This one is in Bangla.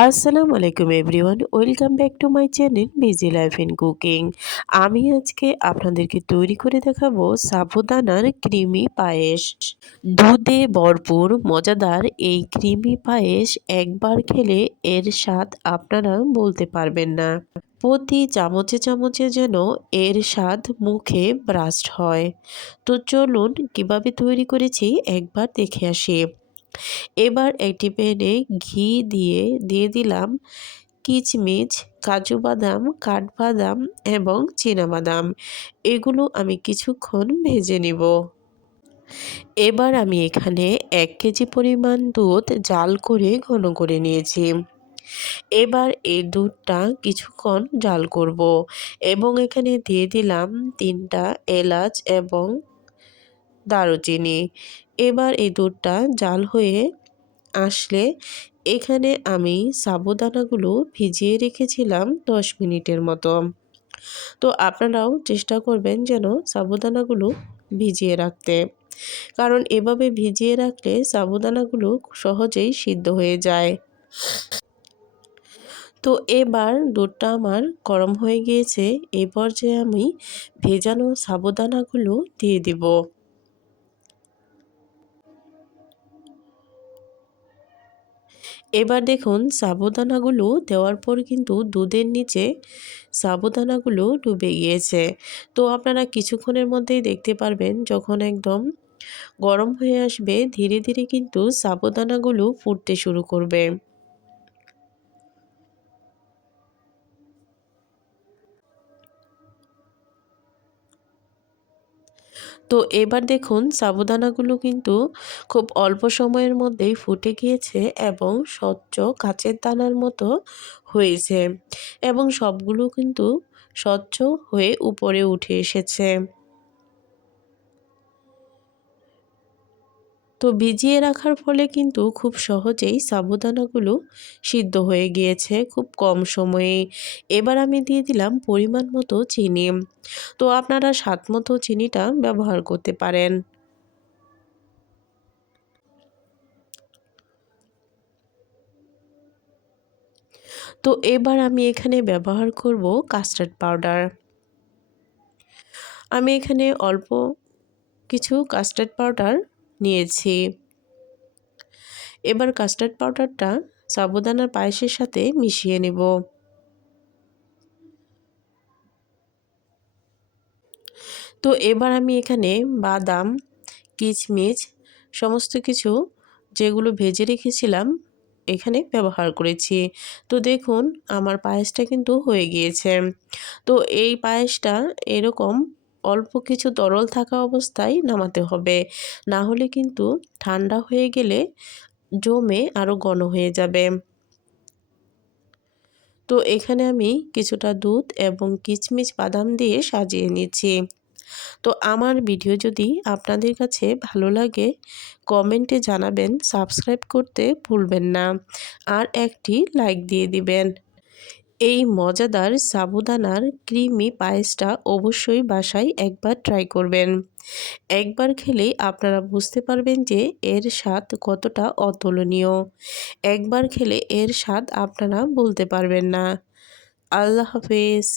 আসসালামু আলাইকুম everyone, welcome back to my channel busy life in cooking. আমি আজকে আপনাদেরকে তৈরি করে দেখাবো সাবুদানার ক্রিমি পায়েস। দুধে ভরপুর মজাদার এই ক্রিমি পায়েস একবার খেলে এর স্বাদ আপনারা বলতে পারবেন না। প্রতি চামচে চামচে যেন এর স্বাদ মুখে ব্রাস্ট হয়। তো চলুন কিভাবে তৈরি করেছি একবার দেখে আসি। এবার একটি প্যানে ঘি দিয়ে দিলাম কিচমিচ, কাজু বাদাম, কাঠবাদাম এবং চীনাবাদাম। এগুলো আমি কিছুক্ষণ ভেজে নিব। এবার আমি এখানে ১ কেজি পরিমাণ দুধ জাল করে ঘন করে নিয়েছি। এবার এই দুধটা কিছুক্ষণ জাল করব এবং এখানে দিয়ে দিলাম ৩টা এলাচ এবং দারুচিনি। এবার এই দুধটা জাল হয়ে আসলে এখানে আমি সাবুদানাগুলো ভিজিয়ে রেখেছিলাম ১০ মিনিটের মতো। তো আপনারাও চেষ্টা করবেন যেন সাবুদানাগুলো ভিজিয়ে রাখতে, কারণ এভাবে ভিজিয়ে রাখলে সাবুদানাগুলো সহজেই সিদ্ধ হয়ে যায়। তো এবার দুধটা আমার গরম হয়ে গিয়েছে। এই পর্যায়ে আমি ভেজানো সাবুদানাগুলো দিয়ে দিব। এবার দেখুন সাবুদানাগুলো দেওয়ার পর কিন্তু দুধের নিচে সাবুদানাগুলো ডুবে গিয়েছে। তো আপনারা কিছুক্ষণের মধ্যেই দেখতে পারবেন, যখন একদম গরম হয়ে আসবে ধীরে ধীরে কিন্তু সাবুদানাগুলো ফুটতে শুরু করবে। তো এবার দেখুন সাবুদানাগুলো কিন্তু খুব অল্প সময়ের মধ্যেই ফুটে গিয়েছে এবং স্বচ্ছ কাচের দানার মতো হয়েছে এবং সবগুলো কিন্তু স্বচ্ছ হয়ে উপরে উঠে এসেছে। তো ভিজিয়ে রাখার ফলে কিন্তু খুব সহজেই সাবুদানাগুলো সিদ্ধ হয়ে গিয়েছে খুব কম সময়ে। এবার আমি দিয়ে দিলাম পরিমাণ মতো চিনি। তো আপনারা স্বাদ মতো চিনিটা ব্যবহার করতে পারেন। তো এবার আমি এখানে ব্যবহার করব কাস্টার্ড পাউডার। আমি এখানে অল্প কিছু কাস্টার্ড পাউডার নিয়েছি। এবার কাস্টার্ড পাউডারটা সাবুদানার পায়েসের সাথে মিশিয়ে নেব। তো এবার আমি এখানে বাদাম, কিশমিশ সমস্ত কিছু যেগুলো ভেজে রেখেছিলাম এখানে ব্যবহার করেছি। তো দেখুন আমার পায়েসটা কিন্তু হয়ে গিয়েছে। তো এই পায়েসটা এরকম অল্প কিছু তরল থাকা অবস্থায় নামাতে হবে, না হলে কিন্তু ঠান্ডা হয়ে গেলে জমে আরও ঘন হয়ে যাবে। তো এখানে আমি কিছুটা দুধ এবং কিশমিশ বাদাম দিয়ে সাজিয়ে নিচ্ছি। তো আমার ভিডিও যদি আপনাদের কাছে ভালো লাগে কমেন্টে জানাবেন, সাবস্ক্রাইব করতে ভুলবেন না আর একটি লাইক দিয়ে দিবেন। এই মজাদার সাবুদানার ক্রিমি পায়েসটা অবশ্যই বাসায় একবার ট্রাই করবেন। একবার খেলেই আপনারা বুঝতে পারবেন যে এর স্বাদ কতটা অতুলনীয়। একবার খেলে এর স্বাদ আপনারা বলতে পারবেন না। আল্লাহ হাফেজ।